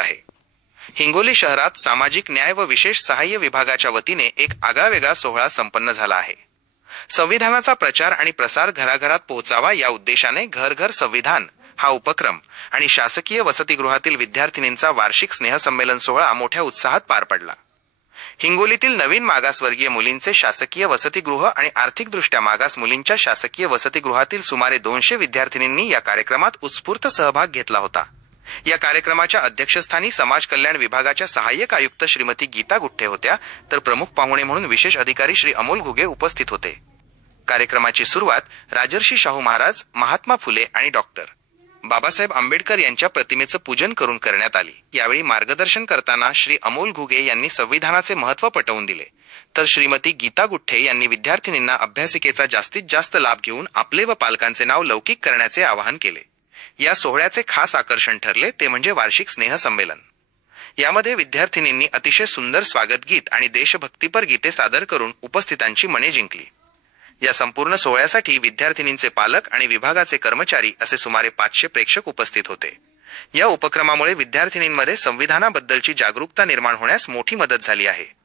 आहे. हिंगोली शहरात सामाजिक न्याय व विशेष सहाय्य विभागाच्या वतीने एक आगळावेगळा सोहळा संपन्न झाला आहे. संविधानाचा प्रचार आणि प्रसार घराघरात पोहोचावा या उद्देशाने घर घर संविधान हा उपक्रम आणि शासकीय वसतिगृहातील विद्यार्थिनींचा वार्षिक स्नेहसंमेलन सोहळा मोठ्या उत्साहात पार पडला. हिंगोलीतील नवीन मागासवर्गीय मुलींचे शासकीय वसतिगृह आणि आर्थिकदृष्ट्या मागास मुलींच्या शासकीय वसतिगृहातील सुमारे दोनशे विद्यार्थिनींनी या कार्यक्रमात उत्स्फूर्त सहभाग घेतला होता. या कार्यक्रमाच्या अध्यक्षस्थानी समाज कल्याण विभागाच्या सहाय्यक आयुक्त श्रीमती गीता गुट्टे होत्या तर प्रमुख पाहुणे म्हणून विशेष अधिकारी श्री अमोल घुगे उपस्थित होते. कार्यक्रमाची सुरुवात राजर्षी शाहू महाराज महात्मा फुले आणि डॉक्टर बाबासाहेब आंबेडकर यांच्या प्रतिमेचं पूजन करून करण्यात आली. यावेळी मार्गदर्शन करताना श्री अमोल घुगे यांनी संविधानाचे महत्त्व पटवून दिले. तर श्रीमती गीता गुट्टे यांनी विद्यार्थिनींना अभ्यासिकेचा जास्तीत जास्त लाभ घेऊन आपले व पालकांचे नाव लौकिक करण्याचे आवाहन केले. या सोहळ्याचे खास आकर्षण ठरले ते म्हणजे वार्षिक स्नेहसंमेलन यामध्ये विद्यार्थिनींनी अतिशय सुंदर स्वागत गीत आणि देशभक्तीपर गीते सादर करून उपस्थितांची मने जिंकली. या संपूर्ण सोहळ्यासाठी विद्यार्थिनींचे पालक आणि विभागाचे कर्मचारी असे सुमारे पाचशे प्रेक्षक उपस्थित होते. या उपक्रमामुळे विद्यार्थिनींमध्ये संविधानाबद्दलची जागरूकता निर्माण होण्यास मोठी मदत झाली आहे.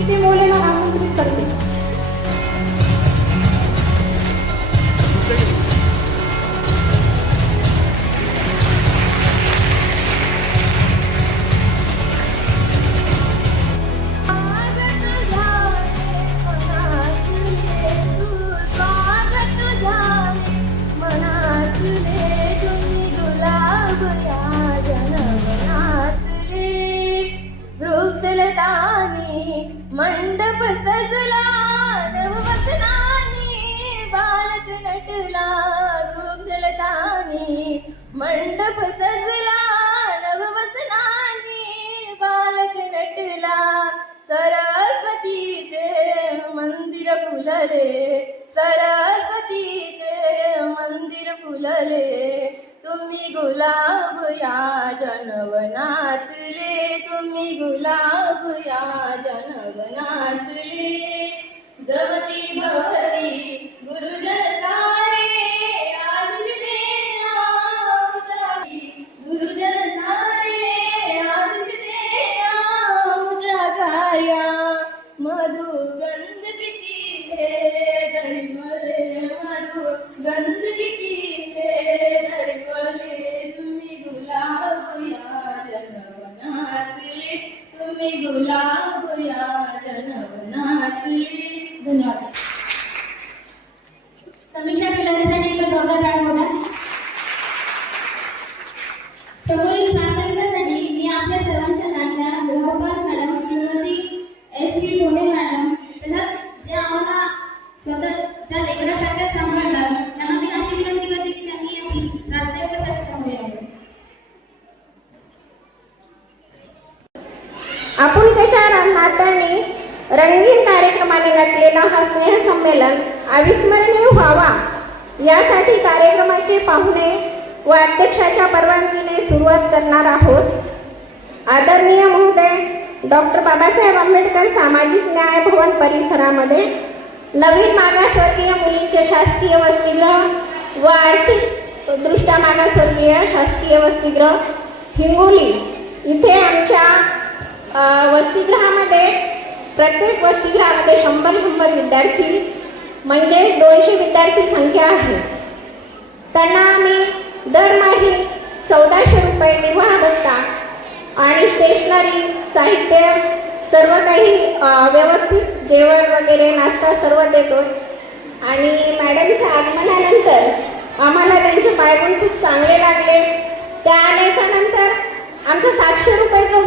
Hindi mo wala ng amon dito. सजला नववसनानी बालक नटला वृक्षलतानी मंडप सजला नववसनानी बालक नटला सरस्वतीचे मंदिर फुलले सरस्वतीचे मंदिर फुलले. तुम्ही गुलाब या जनवनातले तुम्ही मी गुलाब या जनवनातले. जमती भवती गुरुजन सारे आशिष दे गुरुजन सारे आशिष दे मुझा कार्या मधुगंध किती हे दही मधुगंध तुम्ही जनवनातले. धन्यवाद. समीक्षा केल्यासाठी एक जोरदार टाळ्या समोरील प्रास्ताविकासाठी मी आपल्या सर्वांच्या लाडक्या गृहपाल madam Shrimati S P Tone madam तसंच जे आम्हाला स्वतःच्या लेकरासारख्या सांभाळतात त्यांना मी अशी विनंती करते की त्यांनी आपली प्रास्ताविकासाठी समोर यावे आपुलकीच्या नात्याने रंगीन कार्यक्रमाने नटलेला हा स्नेह संमेलन अविस्मरणीय व्हावा. यासाठी कार्यक्रमाचे पाहुणे व अध्यक्षाच्या परवानगीने सुरुवात करणार आहोत. आदरणीय महोदय डॉक्टर बाबासाहेब आंबेडकर सामाजिक न्याय भवन परिसरामध्ये नवीन मागासवर्गीय मुलींचे शासकीय वसतिगृह व आर्थिक दृष्ट्या मागासवर्गीय शासकीय वसतिगृह हिंगोली. इथे आमच्या वसतिगृहामध्ये प्रत्येक वसतिगृहामध्ये शंभर शंभर विद्यार्थी म्हणजे दोनशे विद्यार्थी संख्या आहे. त्यांना आम्ही दरमाही चौदाशे रुपये निर्वाह भत्ता आणि स्टेशनरी साहित्य सर्व काही व्यवस्थित जेवण वगैरे नाश्ता सर्व देतो आणि मॅडमच्या आगमनानंतर आम्हाला त्यांचे पायगुण खूप चांगले लागले. त्या आणायच्यानंतर आमचं सातशे रुपयाचं